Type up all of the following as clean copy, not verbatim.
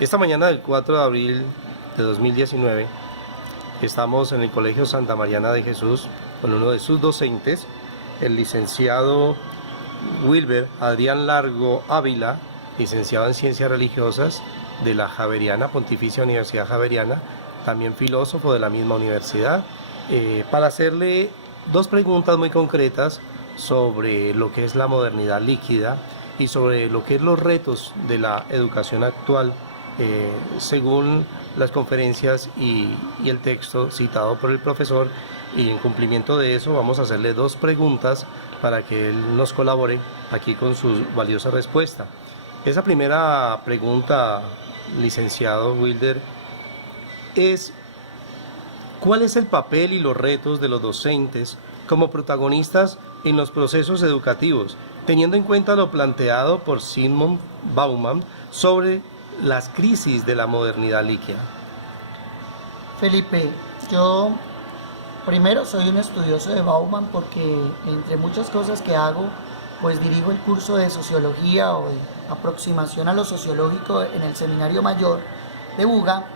Esta mañana del 4 de abril de 2019 estamos en el Colegio Santa Mariana de Jesús con uno de sus docentes, el licenciado Wilber Adrián Largo Ávila, licenciado en Ciencias Religiosas de la Javeriana, Pontificia Universidad Javeriana, también filósofo de la misma universidad, para hacerle dos preguntas muy concretas sobre lo que es la modernidad líquida y sobre lo que es los retos de la educación actual, según las conferencias y el texto citado por el profesor, y en cumplimiento de eso vamos a hacerle dos preguntas para que él nos colabore aquí con su valiosa respuesta. Esa primera pregunta, licenciado Wilder, es: ¿cuál es el papel y los retos de los docentes como protagonistas en los procesos educativos, teniendo en cuenta lo planteado por Zygmunt Bauman sobre las crisis de la modernidad líquida? Felipe, yo primero soy un estudioso de Bauman porque entre muchas cosas que hago, pues dirijo el curso de sociología o de aproximación a lo sociológico en el Seminario Mayor de Buga,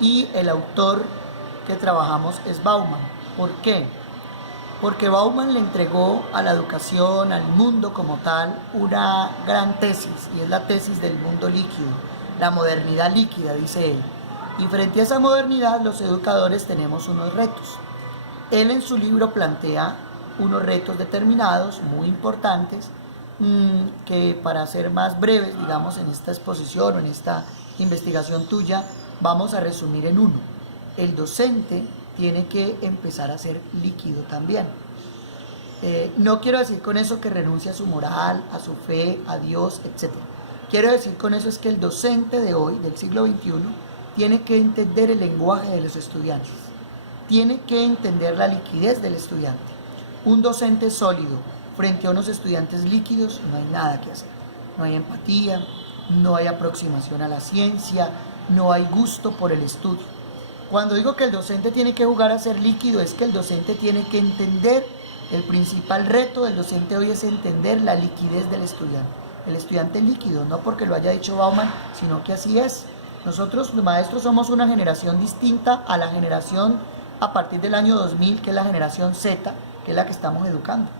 y el autor que trabajamos es Bauman. ¿Por qué? Porque Bauman le entregó a la educación, al mundo como tal, una gran tesis, y es la tesis del mundo líquido, la modernidad líquida, dice él. Y frente a esa modernidad, los educadores tenemos unos retos. Él en su libro plantea unos retos determinados, muy importantes, que para ser más breves, digamos, en esta exposición o en esta investigación tuya, vamos a resumir en uno. El docente tiene que empezar a ser líquido también. No quiero decir con eso que renuncie a su moral, a su fe, a Dios, etc. Quiero decir con eso es que el docente de hoy, del siglo XXI, tiene que entender el lenguaje de los estudiantes, tiene que entender la liquidez del estudiante. Un docente sólido frente a unos estudiantes líquidos, no hay nada que hacer. No hay empatía, no hay aproximación a la ciencia, no hay gusto por el estudio. Cuando digo que el docente tiene que jugar a ser líquido, es que el docente tiene que entender, el principal reto del docente hoy es entender la liquidez del estudiante. El estudiante líquido, no porque lo haya dicho Bauman, sino que así es. Nosotros los maestros somos una generación distinta a la generación a partir del año 2000, que es la generación Z, que es la que estamos educando.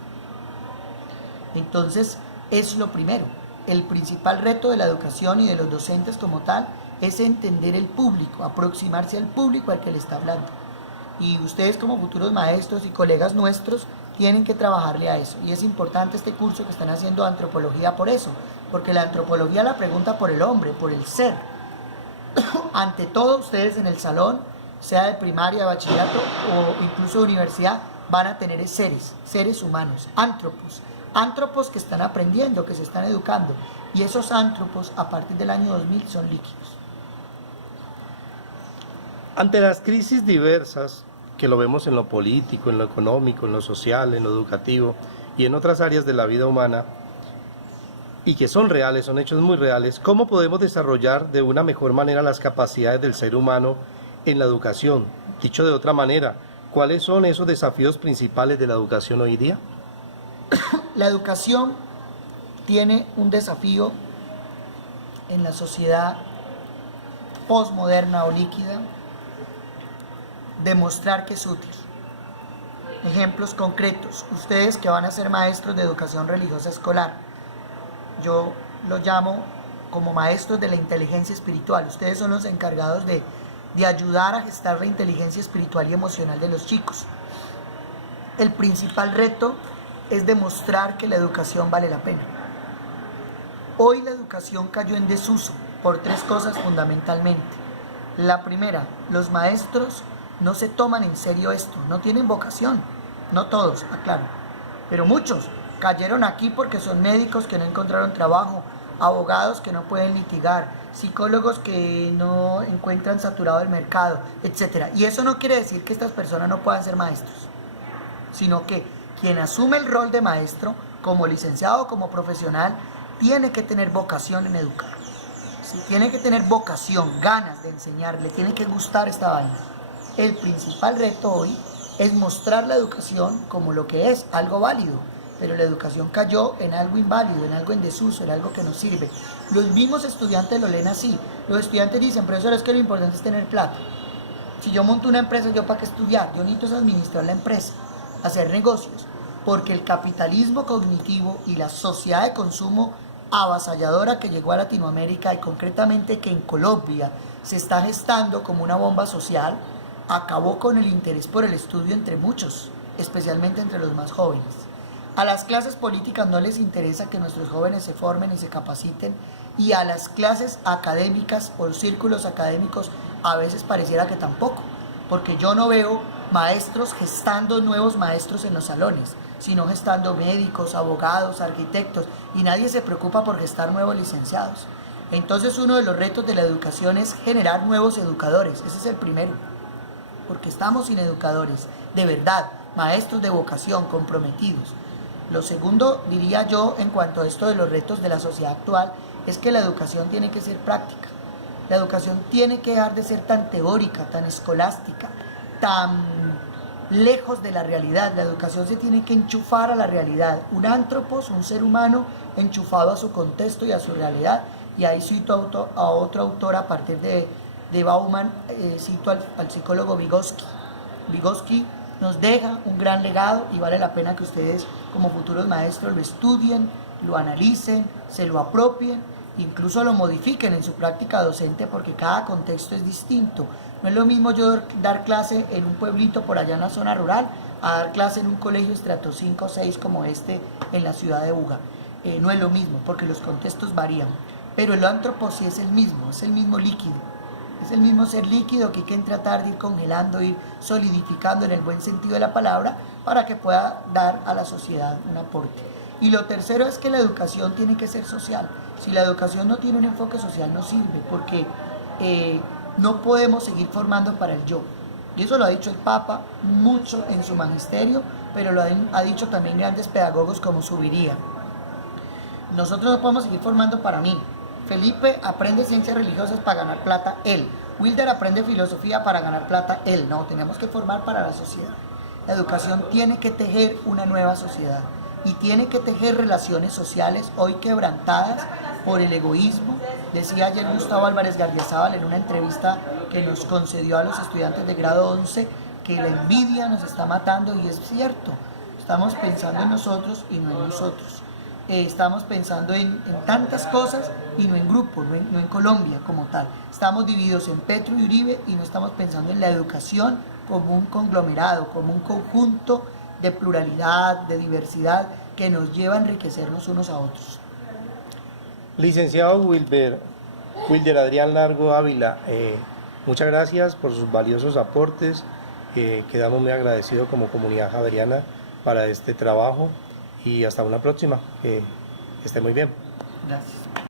Entonces, es lo primero. El principal reto de la educación y de los docentes como tal es entender el público, aproximarse al público al que le está hablando. Y ustedes como futuros maestros y colegas nuestros tienen que trabajarle a eso. Y es importante este curso que están haciendo de antropología por eso, porque la antropología la pregunta por el hombre, por el ser. Ante todo, ustedes en el salón, sea de primaria, de bachillerato o incluso de universidad, van a tener seres humanos, ántropos que están aprendiendo, que se están educando. Y esos ántropos a partir del año 2000 son líquidos. Ante las crisis diversas, que lo vemos en lo político, en lo económico, en lo social, en lo educativo y en otras áreas de la vida humana, y que son reales, son hechos muy reales, ¿cómo podemos desarrollar de una mejor manera las capacidades del ser humano en la educación? Dicho de otra manera, ¿cuáles son esos desafíos principales de la educación hoy día? La educación tiene un desafío en la sociedad posmoderna o líquida: demostrar que es útil. Ejemplos concretos: ustedes que van a ser maestros de educación religiosa escolar, yo los llamo como maestros de la inteligencia espiritual. Ustedes son los encargados de ayudar a gestar la inteligencia espiritual y emocional de los chicos. El principal reto es demostrar que la educación vale la pena. Hoy la educación cayó en desuso por tres cosas fundamentalmente. La primera, los maestros no se toman en serio esto, no tienen vocación. No todos, aclaro, pero muchos cayeron aquí porque son médicos que no encontraron trabajo, abogados que no pueden litigar, psicólogos que no encuentran saturado el mercado, etc. Y eso no quiere decir que estas personas no puedan ser maestros, sino que quien asume el rol de maestro, como licenciado o como profesional, tiene que tener vocación en educar. ¿Sí? Tiene que tener vocación, ganas de enseñar, le tiene que gustar esta vaina. El principal reto hoy es mostrar la educación como lo que es, algo válido. pero la educación cayó en algo inválido, en algo en desuso, en algo que no sirve. Los mismos estudiantes lo leen así. Los estudiantes dicen, profesor, es que lo importante es tener plata. Si yo monto una empresa, ¿yo para qué estudiar? Yo necesito es administrar la empresa, hacer negocios, porque el capitalismo cognitivo y la sociedad de consumo avasalladora que llegó a Latinoamérica y concretamente que en Colombia se está gestando como una bomba social, acabó con el interés por el estudio entre muchos, especialmente entre los más jóvenes. A las clases políticas no les interesa que nuestros jóvenes se formen y se capaciten, y a las clases académicas o círculos académicos a veces pareciera que tampoco, porque yo no veo maestros gestando nuevos maestros en los salones, sino gestando médicos, abogados, arquitectos, y nadie se preocupa por gestar nuevos licenciados. Entonces uno de los retos de la educación es generar nuevos educadores, ese es el primero, porque estamos sin educadores, de verdad, maestros de vocación, comprometidos. Lo segundo, diría yo, en cuanto a esto de los retos de la sociedad actual, es que la educación tiene que ser práctica. La educación tiene que dejar de ser tan teórica, tan escolástica, tan lejos de la realidad. La educación se tiene que enchufar a la realidad. Un antropos, un ser humano enchufado a su contexto y a su realidad. Y ahí cito a otro autor a partir de Bauman, cito al psicólogo Vygotsky. Vygotsky nos deja un gran legado y vale la pena que ustedes como futuros maestros lo estudien, lo analicen, se lo apropien, incluso lo modifiquen en su práctica docente, porque cada contexto es distinto. No es lo mismo yo dar clase en un pueblito por allá en la zona rural a dar clase en un colegio estrato 5 o 6 como este en la ciudad de Buga. No es lo mismo porque los contextos varían, pero el antropos sí es el mismo líquido. Es el mismo ser líquido que hay que tratar de ir congelando, ir solidificando en el buen sentido de la palabra para que pueda dar a la sociedad un aporte. Y lo tercero es que la educación tiene que ser social. Si la educación no tiene un enfoque social no sirve, porque no podemos seguir formando para el yo. Y eso lo ha dicho el Papa mucho en su magisterio, pero lo ha dicho también grandes pedagogos como Subiría. Nosotros no podemos seguir formando para mí. Felipe aprende ciencias religiosas para ganar plata, él. Wilder aprende filosofía para ganar plata, él. No, tenemos que formar para la sociedad. La educación tiene que tejer una nueva sociedad y tiene que tejer relaciones sociales hoy quebrantadas por el egoísmo. Decía ayer Gustavo Álvarez Gardiazabal en una entrevista que nos concedió a los estudiantes de grado 11 que la envidia nos está matando, y es cierto. Estamos pensando en nosotros y no en nosotros. Estamos pensando en tantas cosas y no en grupo, no en Colombia como tal. Estamos divididos en Petro y Uribe y no estamos pensando en la educación como un conglomerado, como un conjunto de pluralidad, de diversidad que nos lleva a enriquecernos unos a otros. Licenciado Wilder Adrián Largo Ávila, muchas gracias por sus valiosos aportes. Quedamos muy agradecidos como comunidad javeriana para este trabajo y hasta una próxima. Que esté muy bien. Gracias.